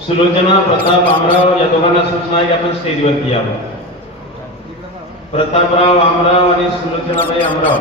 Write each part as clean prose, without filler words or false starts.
सुलोचना प्रताप आमराव या दोघांना सूचना आहे की आपण स्टेजवरती यावं. प्रतापराव आमराव आणि सुलोचनाबाई आमराव.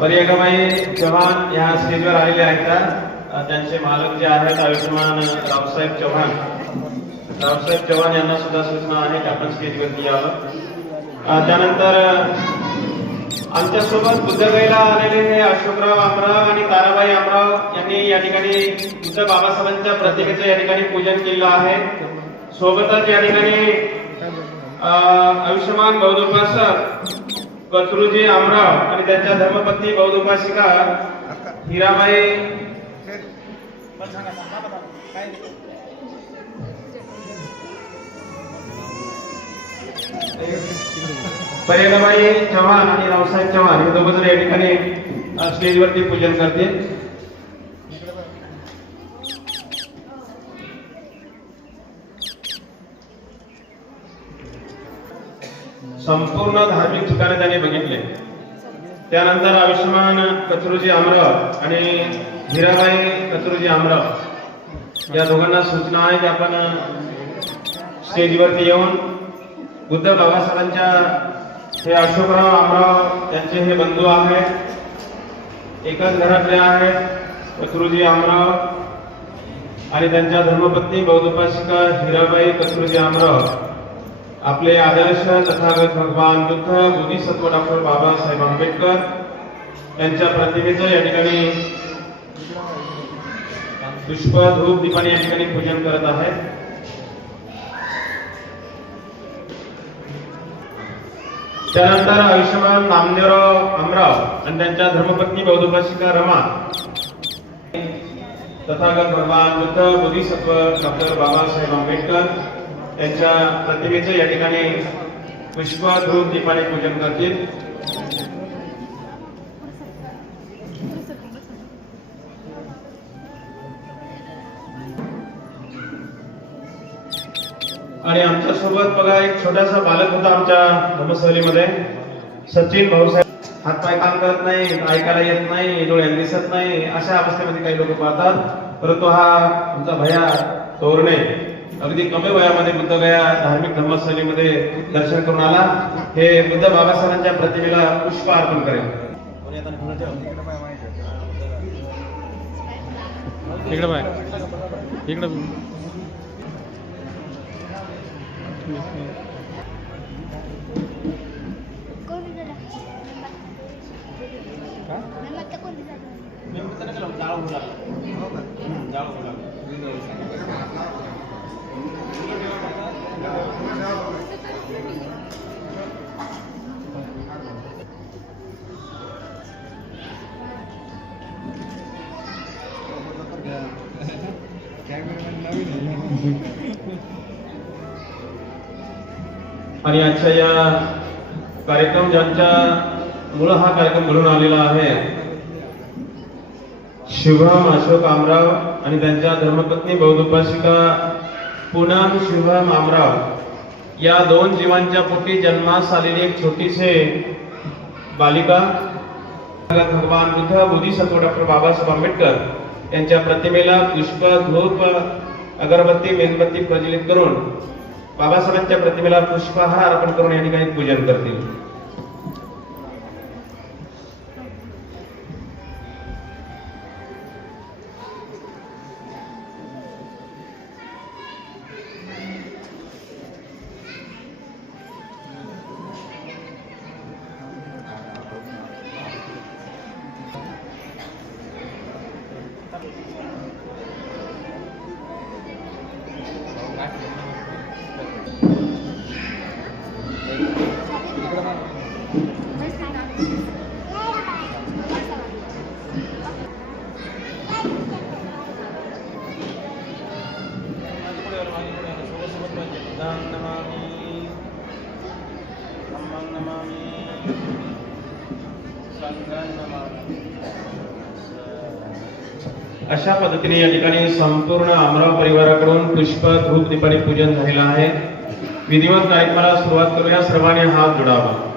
पर्यटकाबाई चव्हाण या स्टेजवर आलेले आहेत. त्यांचे मालक जे आहेत आयुष्यमान रावसाहेब चव्हाण. रावसाहेब चव्हाण यांना सुद्धा सूचना आहे की आपण स्टेजवरती यावं. त्यानंतर आमच्यासोबत बुद्धगयला आलेले हे अशोकराव आमराव आणि ताराबाई आमराव यांनी या ठिकाणी बुद्ध बाबासाहेबांच्या प्रतिमेचं या ठिकाणी पूजन केलं आहे. सोबतच या ठिकाणी आयुष्यमान बौद्धोपासक कचरुजी आमराव आणि त्यांच्या धर्मपत्नी बौद्धोपासिका हिराबाई पर्यटकाबाई चव्हाण आणि रावसाहेब चव्हाण हे दोघं जण या ठिकाणी स्टेजवरती पूजन करतील. संपूर्ण धार्मिक ठिकाणे त्यांनी बघितले. त्यानंतर आयुष्यमान कचरुजी आमराव आणि हिराबाई कचरुजी आमराव या दोघांना सूचना आहे की आपण स्टेजवरती येऊन बुद्ध बाबासाहेबांच्या हे अशोकराव आमराव त्यांचे हे बंधू आहेत, एकाच घरातले आहेत. कचरुजी आमराव आणि त्यांच्या धर्मपत्नी बौद्धोपासिका हिराबाई कचरुजी आमराव आपले आदर्श तथागत भगवान बुद्ध बोधिसत्व डॉक्टर बाबासाहेब आंबेडकर यांच्या प्रतिमेचं या ठिकाणी पुष्प धूप दीपाने या ठिकाणी पूजन करत आहेत. त्यानंतर आयुष्यमान नामदेवराव आमराव आणि त्यांच्या धर्मपत्नी बौद्धोपासिका रमा तथागत भगवान बुद्ध बोधिसत्व डॉक्टर बाबासाहेब आंबेडकर त्यांच्या प्रतिमेचं या ठिकाणी पुष्प धूप दीपाने पूजन करतील. आणि आमच्या सोबत बघा एक छोटासा बालक होता आमच्या धर्मसहलीमध्ये, सचिन भाऊसाहेब. हातपाय काम करत नाही, ऐकायला येत नाही, डोळ्याला दिसत नाही, अशा अवस्थेमध्ये काही लोक पाहतात. परंतु हा आमचा भैया तोरणे अगदी कमी वयामध्ये बुद्धगया धार्मिक धर्मस्थळीमध्ये दर्शन करून आला. हे बुद्ध बाबासाहेबांच्या प्रतिमेला पुष्प अर्पण करेल. इकडे बाय इकडे आणि आजच्या या कार्यक्रम ज्यांच्या मुळे हा कार्यक्रम घडून आलेला आहे, शुभम अशोक आमराव आणि त्यांच्या धर्मपत्नी बौद्धोपासिका पूनम शुभम आमराव या दोन जीवांच्या पोटी जन्मास आलेली एक छोटीसे बालिका भगवान बुद्ध बोधिसत्व डॉक्टर बाबासाहेब आंबेडकर यांच्या प्रतिमेला पुष्प धूप अगरबत्ती मेणबत्ती प्रज्वलित करून बाबासाहेबांच्या प्रतिमेला पुष्पहार अर्पण करून या ठिकाणी पूजन करतील. बुद्धां नमामि धम्मं नमामि संघं नमामि. अशा पद्धतीने या ठिकाणी संपूर्ण आमराव परिवाराकडून पुष्प धूप दीपाने पूजन झालेलं आहे. विधिवत कार्यक्रमाला सुरुवात करूया. सर्वांनी हात जोडावा.